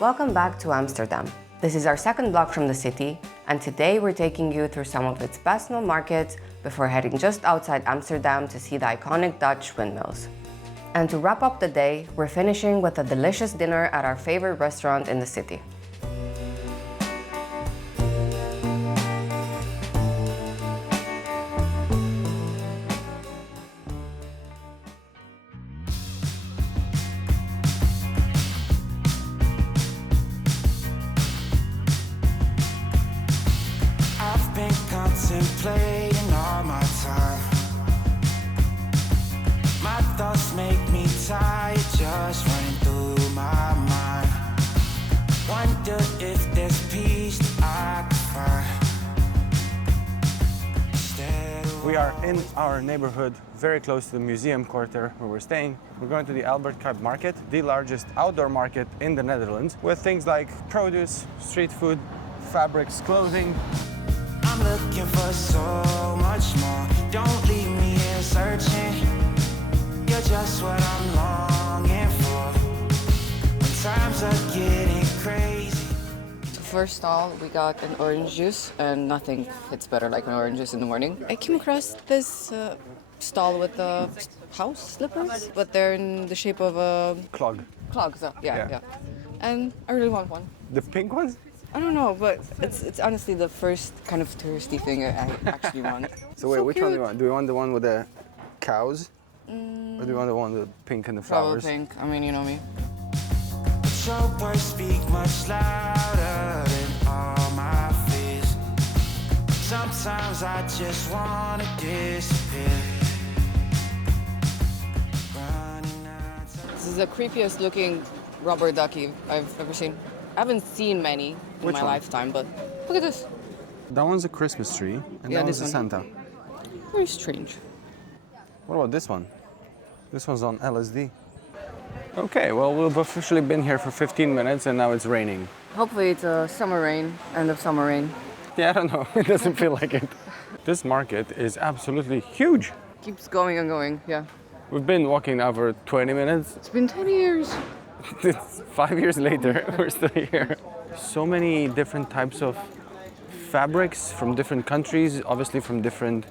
Welcome back to Amsterdam. This is our second block from the city, and today we're taking you through some of its best known markets before heading just outside Amsterdam to see the iconic Dutch windmills. And to wrap up the day, we're finishing with a delicious dinner at our favorite restaurant in the city. Contemplating all my time. My thoughts make me tired, just running through my mind. Wonder if there's peace I could find. We are in our neighborhood, very close to the museum quarter where we're staying. We're going to the Albert Cuyp Market, the largest outdoor market in the Netherlands, with things like produce, street food, fabrics, clothing. I'm looking for so much more. Don't leave me here searching. You're just what I'm longing for. When times are getting crazy. First stall, we got an orange juice, and nothing hits better like an orange juice in the morning. I came across this stall with the house slippers, but they're in the shape of a Clog. clogs. Yeah. And I really want one. The pink ones? I don't know, but it's honestly the first kind of touristy thing I actually want. So wait, which cute. one do you want? Do you want the one with the cows? Or do you want the one with the pink and the Probably flowers? pink. I mean, you know me. Your words speak much louder than all my fears. Sometimes I just wanna disappear. This is the creepiest looking rubber ducky I've ever seen. I haven't seen many in Which my one? lifetime, but look at this. That one's a Christmas tree, and Yeah, that one's this a one. Santa. Very strange. What about this one? This one's on LSD. Okay, well, we've officially been here for 15 minutes and now it's raining. Hopefully it's a summer rain, end of summer rain. Yeah, I don't know. It doesn't feel like it. This market is absolutely huge. Keeps going and going, yeah. We've been walking now for 20 minutes. It's been 10 years. It's 5 years later, we're still here. So many different types of fabrics from different countries, obviously from different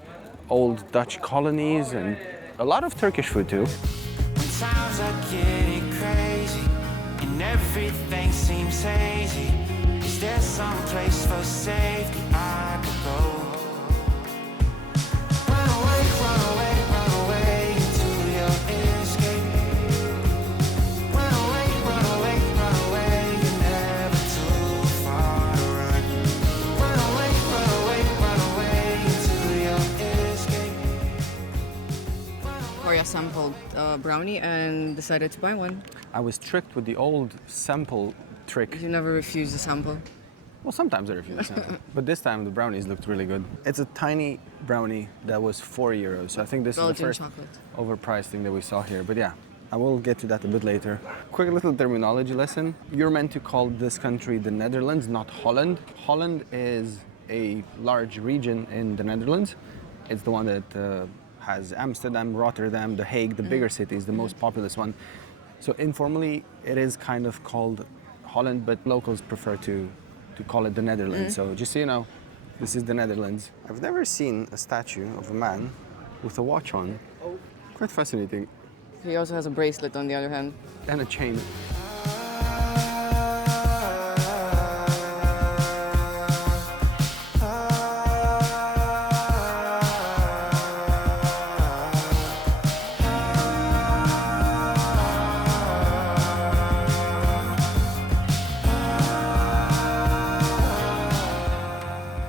old Dutch colonies, and a lot of Turkish food too. When times are getting crazy and everything seems hazy, is there some place for safety I could go? Run away, run away, run away into your escape. Run away, run away, run away, you're never too far to run. Run away, run away, run away into your escape. Korea sampled brownie and decided to buy one. I was tricked with the old sample trick. You never refuse a sample. Well, sometimes I refuse a sample. But this time the brownies looked really good. It's a tiny brownie that was €4. So I think this Belgian is the first chocolate. overpriced thing that we saw here. But yeah, I will get to that a bit later. Quick little terminology lesson. You're meant to call this country the Netherlands, not Holland. Holland is a large region in the Netherlands. It's the one that has Amsterdam, Rotterdam, The Hague, the bigger cities, the most populous one. So informally, it is kind of called Holland, but locals prefer to call it the Netherlands. So just so you know, this is the Netherlands. I've never seen a statue of a man with a watch on. Quite fascinating. He also has a bracelet on the other hand. And a chain.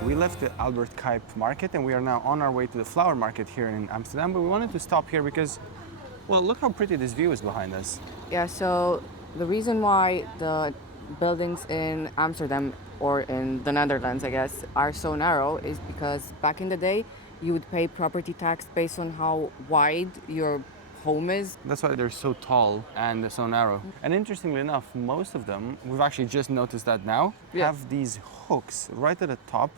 We left the Albert Cuyp Market and we are now on our way to the flower market here in Amsterdam, but we wanted to stop here because, well, look how pretty this view is behind us. Yeah, so the reason why the buildings in Amsterdam or in the Netherlands, I guess, are so narrow is because back in the day, you would pay property tax based on how wide your home is. That's why they're so tall and so narrow. And interestingly enough, most of them, we've actually just noticed that now, Yeah. have these hooks right at the top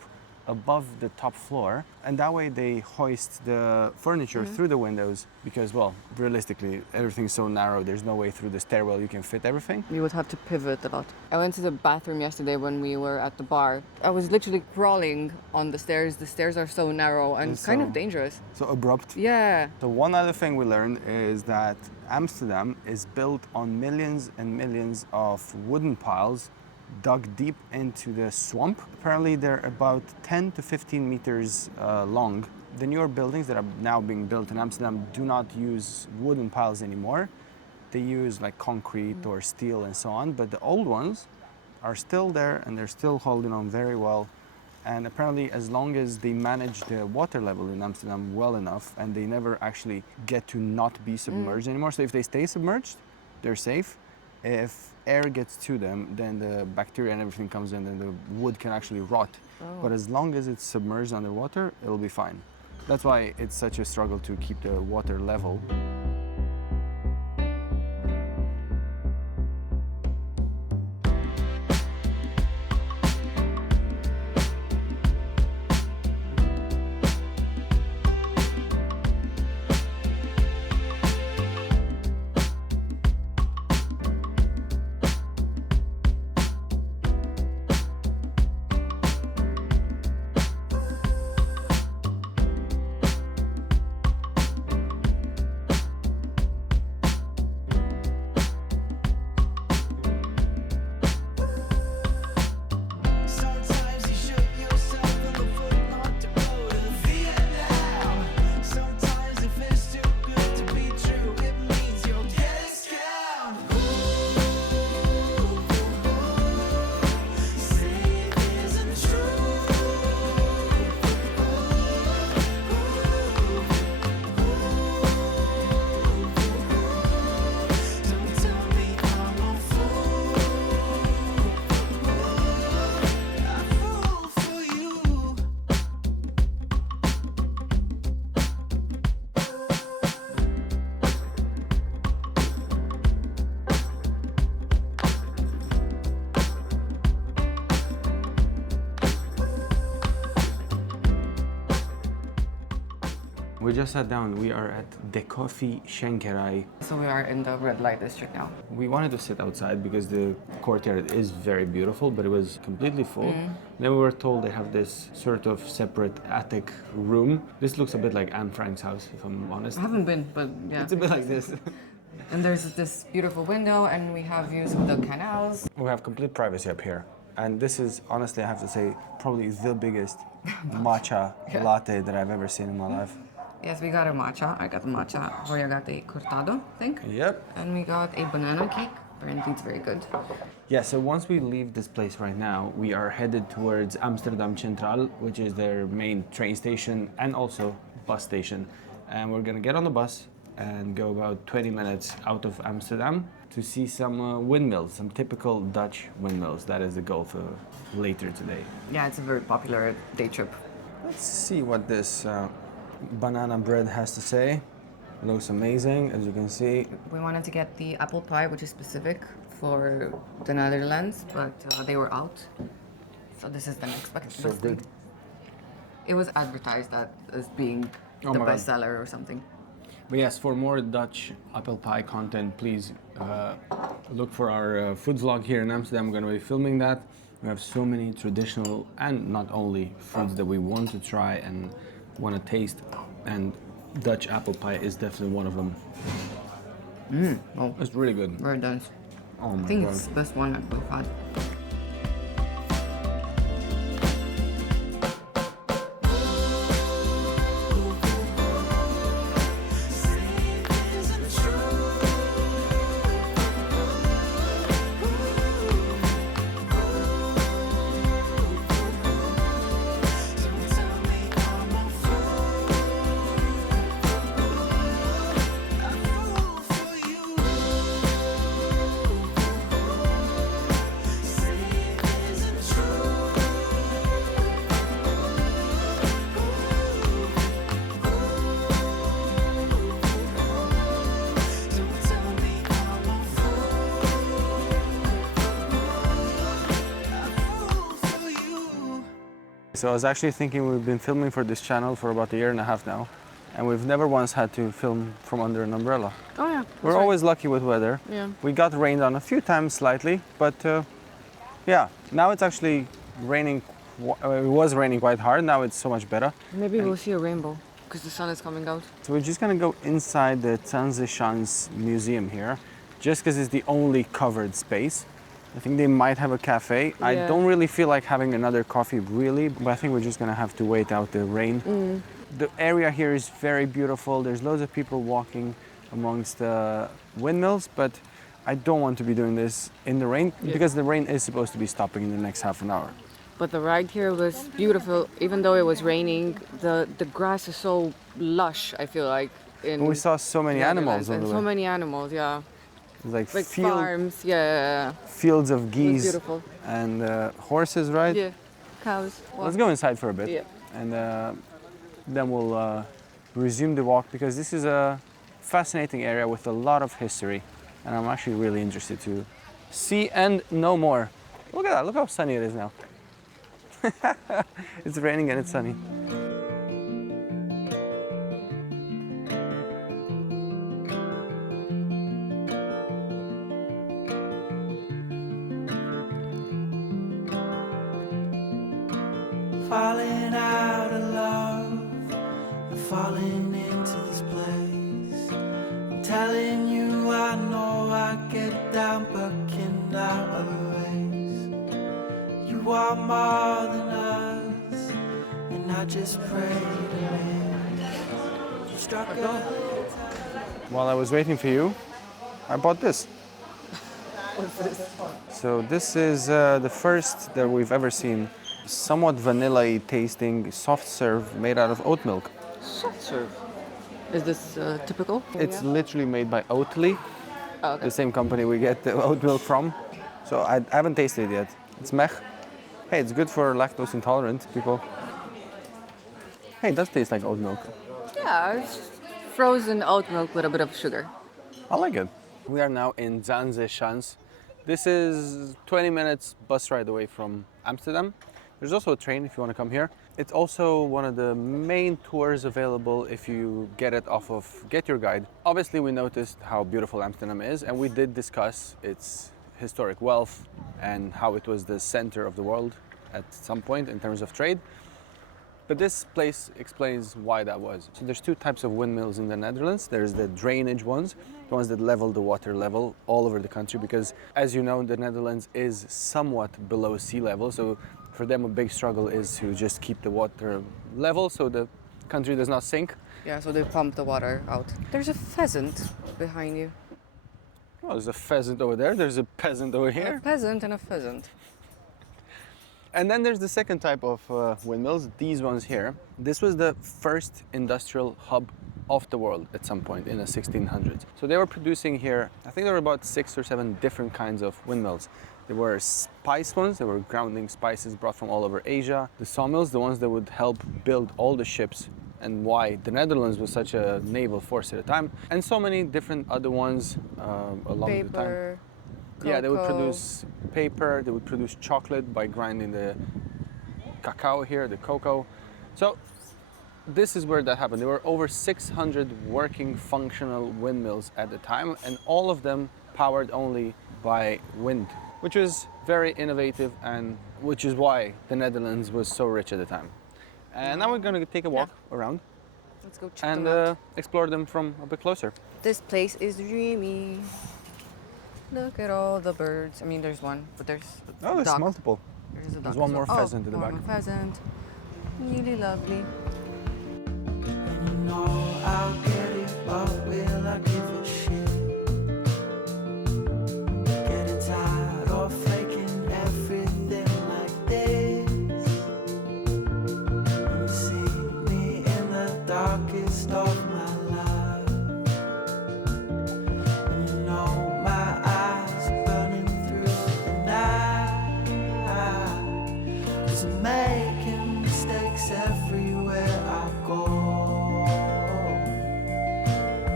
above the top floor, and that way they hoist the furniture through the windows because, well, realistically, everything's so narrow, there's no way through the stairwell you can fit everything. You would have to pivot a lot. I went to the bathroom yesterday when we were at the bar. I was literally crawling on the stairs. The stairs are so narrow and It's kind so- of dangerous. So abrupt. Yeah. So one other thing we learned is that Amsterdam is built on millions and millions of wooden piles dug deep into the swamp. Apparently they're about 10 to 15 meters long. The newer buildings that are now being built in Amsterdam do not use wooden piles anymore. They use like concrete or steel and so on, but the old ones are still there and they're still holding on very well. And apparently as long as they manage the water level in Amsterdam well enough and they never actually get to not be submerged anymore. So if they stay submerged, they're safe. If air gets to them, then the bacteria and everything comes in and the wood can actually rot. But as long as it's submerged underwater, it'll be fine. That's why it's such a struggle to keep the water level. Sometimes you shoot yourself in the foot not to go to Vietnam. Sometimes if it's too good to be true, it means you'll get it scammed. Say it isn't true. Don't tell me I'm a fool. I fall for you. We just sat down. We are at the Coffee Schenkerij. So we are in the red light district now. We wanted to sit outside because the courtyard is very beautiful, but it was completely full. Then we were told they have this sort of separate attic room. This looks a bit like Anne Frank's house, if I'm honest. I haven't been, but yeah. It's a bit like this. And there's this beautiful window and we have views of the canals. We have complete privacy up here. And this is, honestly, I have to say, probably the biggest matcha latte that I've ever seen in my life. Yes, we got a matcha. I got the matcha. Roya got a cortado, I think. Yep. And we got a banana cake. Apparently it's very good. Yeah, so once we leave this place right now, we are headed towards Amsterdam Centraal, which is their main train station and also bus station. And we're gonna get on the bus and go about 20 minutes out of Amsterdam to see some windmills, some typical Dutch windmills. That is the goal for later today. Yeah, it's a very popular day trip. Let's see what this banana bread has to say. It looks amazing, as you can see. We wanted to get the apple pie, which is specific for the Netherlands, but they were out. So this is the next best So thing. good. It was advertised as being Oh the my God. bestseller or something. But yes, for more Dutch apple pie content, please look for our food vlog here in Amsterdam. We're going to be filming that. We have so many traditional and not only foods that we want to try and want to taste, and Dutch apple pie is definitely one of them. Oh, It's really good. very dense. Oh my I think God. it's the best one that we've had. Say So I was actually thinking we've been filming for this channel for about a year and a half now, and we've never once had to film from under an umbrella. Oh yeah. We're always lucky with weather. Yeah. We got rained on a few times slightly, but yeah, now it's actually raining. It was raining quite hard. Now it's so much better. Maybe we'll see a rainbow because the sun is coming out. So we're just gonna go inside the Zaanse Schans museum here, just because it's the only covered space. I think they might have a cafe. I Yeah. don't really feel like having another coffee really, but I think we're just gonna have to wait out the rain. The area here is very beautiful. There's loads of people walking amongst the windmills, but I don't want to be doing this in the rain because the rain is supposed to be stopping in the next half an hour. But the ride here was beautiful, even though it was raining. The grass is so lush, I feel like. And we saw so many animals on and the so way. many animals, yeah. Like Like farms, yeah. fields of It was geese beautiful. and horses, right? Yeah, cows. Let's go inside for a bit, Yeah. and then we'll resume the walk because this is a fascinating area with a lot of history, and I'm actually really interested to see and know more. Look at that! Look how sunny it is now. It's raining and it's sunny. Falling out of love, I'm falling into this place. I'm telling you, I know I get down, but can I erase? You are more than us, and I just pray to live. You struck a While I was waiting for you, I bought this. What's this? So this is the first that we've ever seen. Somewhat vanilla-y tasting soft serve made out of oat milk. Soft serve. Is this typical? It's literally made by Oatly, Oh, okay. the same company we get the oat milk from. So I haven't tasted it yet. It's meh. Hey, it's good for lactose intolerant people. Hey, it does taste like oat milk. Yeah, it's just frozen oat milk with a bit of sugar. I like it. We are now in Zaanse Schans. This is 20 minutes bus ride away from Amsterdam. There's also a train if you want to come here. It's also one of the main tours available if you get it off of Get Your Guide. Obviously, we noticed how beautiful Amsterdam is, and we did discuss its historic wealth and how it was the center of the world at some point in terms of trade. But this place explains why that was. So there's two types of windmills in the Netherlands. There's the drainage ones, the ones that level the water level all over the country, because as you know, the Netherlands is somewhat below sea level. So for them, a big struggle is to just keep the water level so the country does not sink. Yeah, so they pump the water out. There's a pheasant behind you. Well, there's a pheasant over there. There's a peasant over A here. peasant and a pheasant. And then there's the second type of windmills, these ones here. This was the first industrial hub of the world at some point in the 1600s. So they were producing here, I think there were about 6 or 7 different kinds of windmills. There were spice ones, they were grounding spices brought from all over Asia. The sawmills, the ones that would help build all the ships and why the Netherlands was such a naval force at the time. And so many different other ones along the time. Paper. Yeah, they would cocoa. produce paper, they would produce chocolate by grinding the cacao here, the cocoa. So this is where that happened. There were over 600 working functional windmills at the time, and all of them powered only by wind, which was very innovative and which is why the Netherlands was so rich at the time. And now we're going to take a walk around Let's go check and them out. explore them from a bit closer. This place is dreamy. Look at all the birds. I mean, there's one, but there's a Oh, there's duck. multiple. There's a duck. There's one as more well. pheasant in the one back. more pheasant. Really lovely. And you know I'll get it, but will I give a shit? Getting tired of faking everything like this. And you see me in the darkest of my life. And you know my eyes burning through the night. 'Cause I'm making mistakes everywhere I go.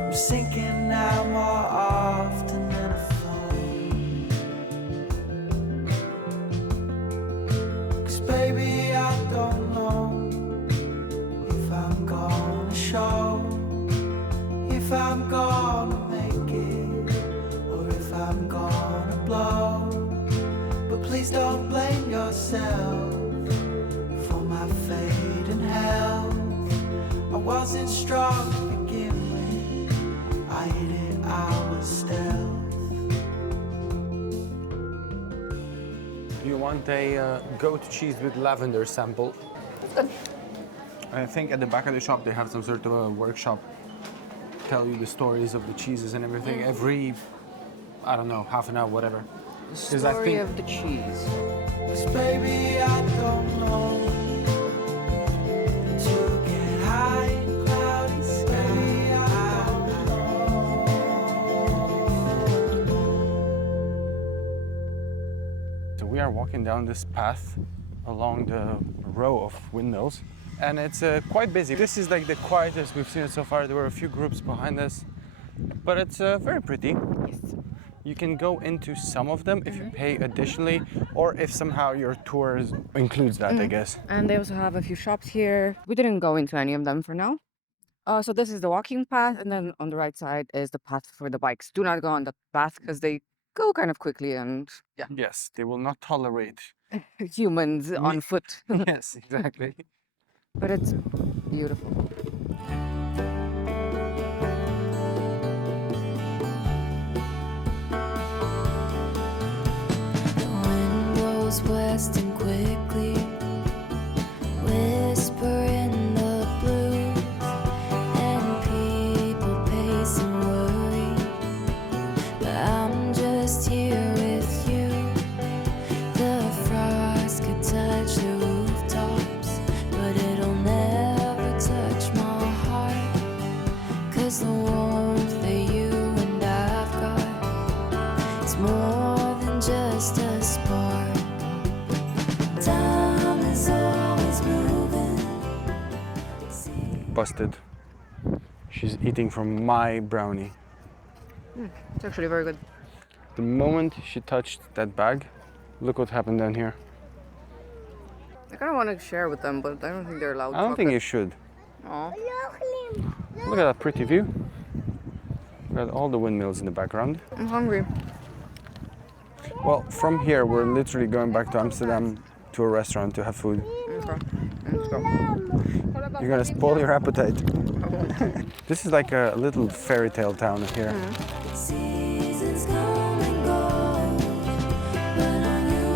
I'm sinking now more blow. But please don't blame yourself for my fate and health. I wasn't strong to begin with. I hit it out stealth. You want a goat cheese with lavender sample? I think at the back of the shop they have some sort of a workshop. Tell you the stories of the cheeses and everything every, I don't know, half an hour, whatever. The story of the cheese. 'Cause baby, I don't know. To get high in cloudy sky, I don't know. So we are walking down this path along the row of windmills, and it's quite busy. This is like the quietest we've seen it so far. There were a few groups behind us, but it's very pretty. Yes. You can go into some of them if you pay additionally, or if somehow your tour includes that, I guess. And they also have a few shops here. We didn't go into any of them for now. So this is the walking path, and then on the right side is the path for the bikes. Do not go on that path because they go kind of quickly, and yeah, Yes, they will not tolerate. humans on foot. Yes, exactly. But it's beautiful. The wind blows west and quickly, whisper in the blues, and people pace and worry. But I'm just here with you. The frost could touch the rooftops, but it'll never touch my heart. 'Cause the warmth that you and I've got is more than just a spark. Time is always moving. Busted. She's eating from my brownie. It's actually very good. The moment she touched that bag, look what happened down here. I kind of want to share with them, but I don't think they're allowed. I don't think you should. Aw. Look at that pretty view. Got all the windmills in the background. I'm hungry. Well, from here, we're literally going back to Amsterdam to a restaurant to have food. Okay. Let's go. You're gonna spoil your appetite. This is like a little fairy tale town here. Seasons come and go, but on you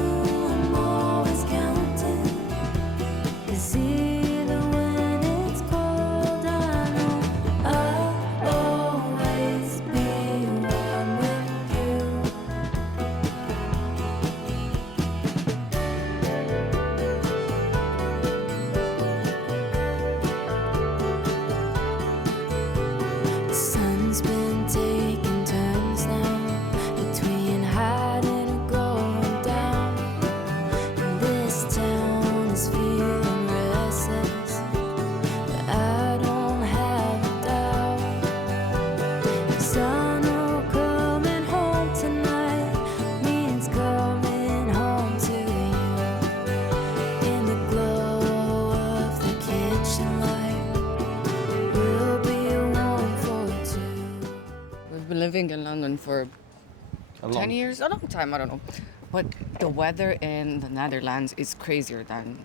I'm always counting. 'Cause even when it's cold, I know I'll always be warm with you. The sun's been taking turns now between hiding and going down. And this town is feeling restless, but I don't have a doubt. 'Cause I know coming home tonight means coming home to you. In the glow of the kitchen light, we'll be warm for two. We've been living in London for A 10 long- years, a long time, I don't know. But the weather in the Netherlands is crazier than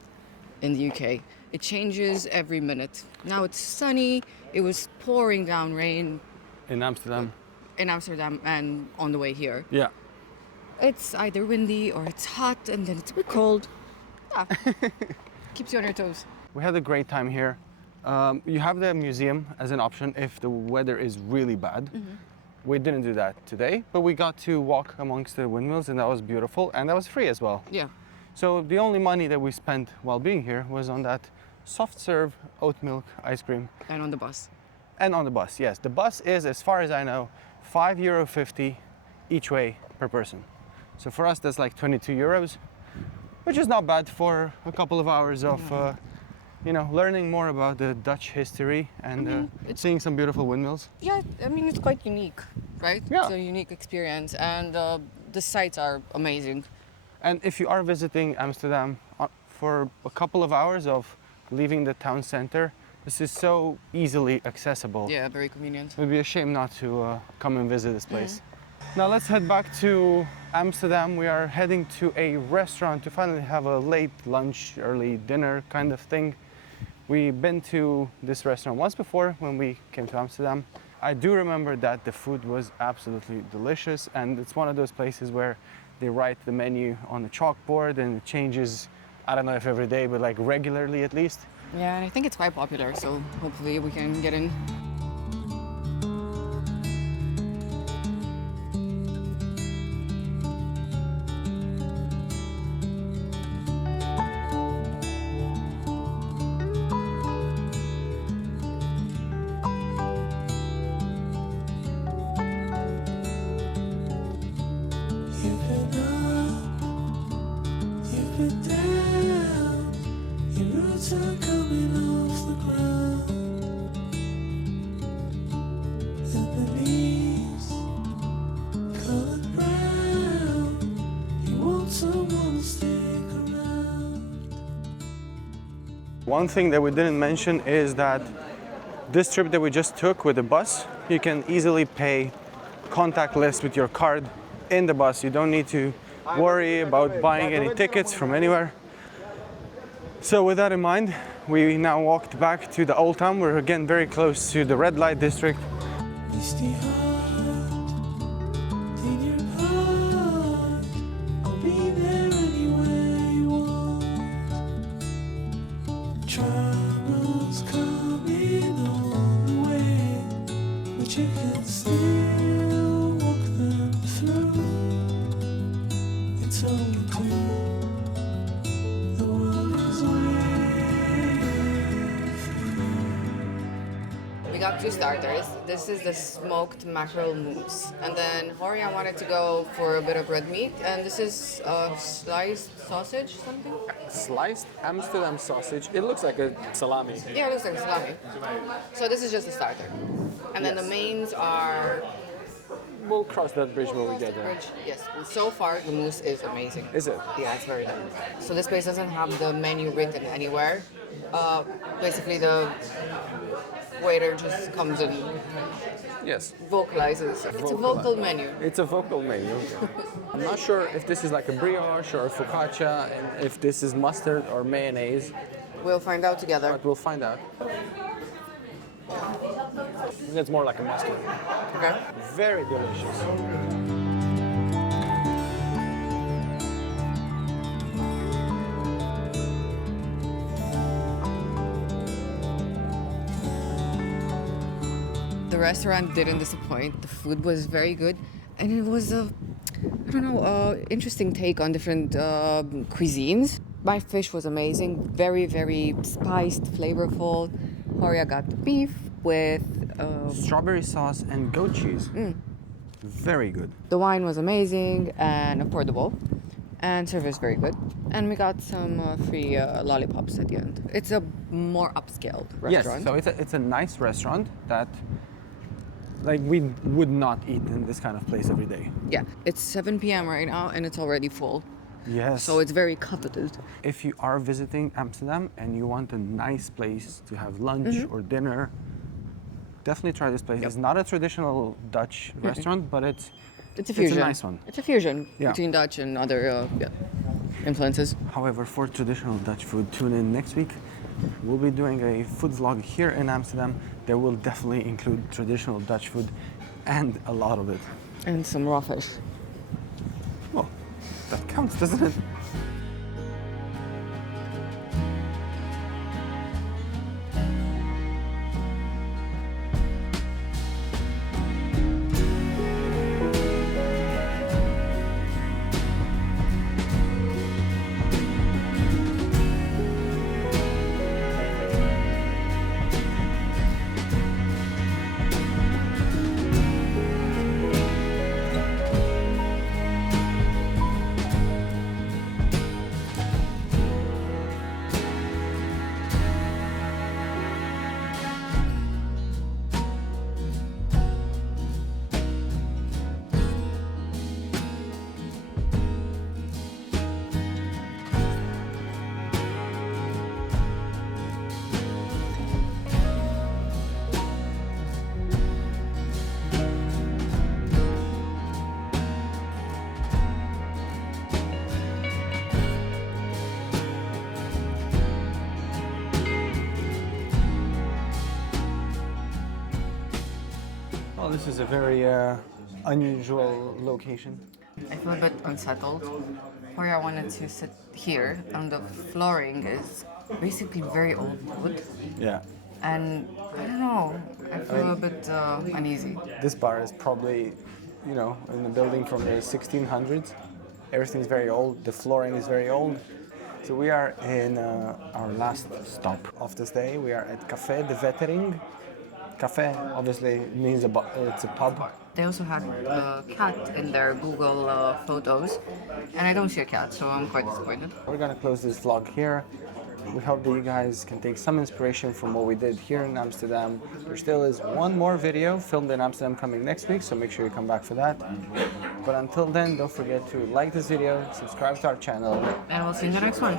in the UK. It changes every minute. Now it's sunny, it was pouring down rain In Amsterdam. in Amsterdam and on the way here. Yeah. It's either windy or it's hot and then it's a bit cold. Yeah. Keeps you on your toes. We had a great time here. You have the museum as an option if the weather is really bad. We didn't do that today, but we got to walk amongst the windmills, and that was beautiful, and that was free as well. Yeah. So the only money that we spent while being here was on that soft serve oat milk ice cream. And on the bus. And on the bus, yes. The bus is, as far as I know, €5.50 each way per person. So for us, that's like 22 euros, which is not bad for a couple of hours of, learning more about the Dutch history and seeing some beautiful windmills. Yeah, I mean, it's quite unique, right? Yeah. It's a unique experience and the sights are amazing. And if you are visiting Amsterdam for a couple of hours of leaving the town center, this is so easily accessible. Yeah, very convenient. It would be a shame not to come and visit this place. Now let's head back to Amsterdam. We are heading to a restaurant to finally have a late lunch, early dinner kind of thing. We've been to this restaurant once before when we came to Amsterdam. I do remember that the food was absolutely delicious, and it's one of those places where they write the menu on the chalkboard and it changes, I don't know if every day, but like regularly at least. Yeah, and I think it's quite popular, so hopefully we can get in. You've been up, you've been down, your roots are coming off the ground. And the leaves colored brown, you want someone to stick around. One thing that we didn't mention is that this trip that we just took with the bus, you can easily pay contactless with your card in the bus. You don't need to worry about buying any tickets from anywhere. So with that in mind, we now walked back to the old town. We're again very close to the red light district. Misty heart, in your heart, I'll be there anywhere you want. Troubles coming on the way, but you can still walk them through. It's only two. The world is waiting for you. We got two starters. This is the smoked mackerel mousse. And then Horia wanted to go for a bit of red meat. And this is sliced sausage, something? Sliced Amsterdam sausage. It looks like a salami. Yeah, it looks like a salami. So this is just a starter. And then the mains are... We'll cross that bridge when we get there. Yes, and so far the mousse is amazing. Is it? Yeah, it's very nice. So this place doesn't have the menu written anywhere. Basically the waiter just comes and Yes. vocalizes. It's a vocal menu. It's a vocal menu. I'm not sure if this is like a brioche or a focaccia, and if this is mustard or mayonnaise, We'll find out together. but we'll find out. It's more like a mustard. Okay. Very delicious. The restaurant didn't disappoint. The food was very good, and it was a, I don't know, interesting take on different cuisines. My fish was amazing, very, very spiced, flavorful. Horia got the beef with Strawberry sauce and goat cheese. Very good. the wine was amazing and affordable, and service very good. And we got some free lollipops at the end. It's a more upscale restaurant. Yes, so it's a nice restaurant that like we would not eat in this kind of place every day. Yeah, it's 7 p.m. right now, and it's already full. Yes. So it's very coveted. If you are visiting Amsterdam and you want a nice place to have lunch or dinner, definitely try this place. Yep. It's not a traditional Dutch restaurant, but it's It's a fusion. It's a nice one. It's a fusion Yeah. between Dutch and other influences. However, for traditional Dutch food, tune in next week. We'll be doing a food vlog here in Amsterdam that will definitely include traditional Dutch food and a lot of it. And some raw fish. Well, that counts, doesn't it? This is a very unusual location. I feel a bit unsettled. Where I wanted to sit here, and the flooring is basically very old wood. Yeah. And I don't know, I feel a bit uneasy. This bar is probably, in a building from the 1600s. Everything's very old. The flooring is very old. So we are in our last stop of this day. We are at Café de Vettering. Café obviously means it's a pub. They also had a cat in their Google photos, and I don't see a cat, so I'm quite disappointed. We're gonna close this vlog here. We hope that you guys can take some inspiration from what we did here in Amsterdam. There still is one more video filmed in Amsterdam coming next week, so make sure you come back for that. But until then, don't forget to like this video, subscribe to our channel. And we'll see you in the next one.